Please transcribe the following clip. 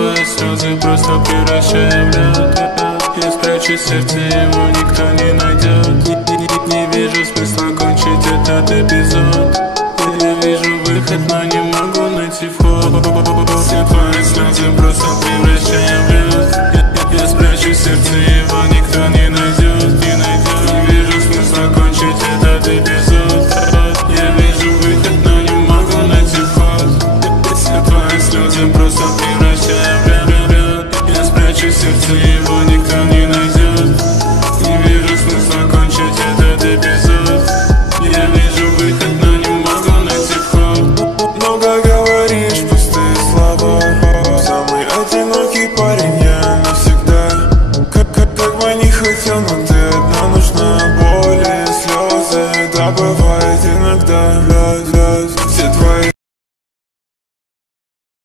твои слезы просто превращаю в лед. Я спрячу сердце, его никто не найдет. Не вижу смысла кончить этот эпизод. Я вижу выход, но не могу найти вход. Все твои слезы просто превращаю в лед. Я спрячу сердце, его никто не найдет.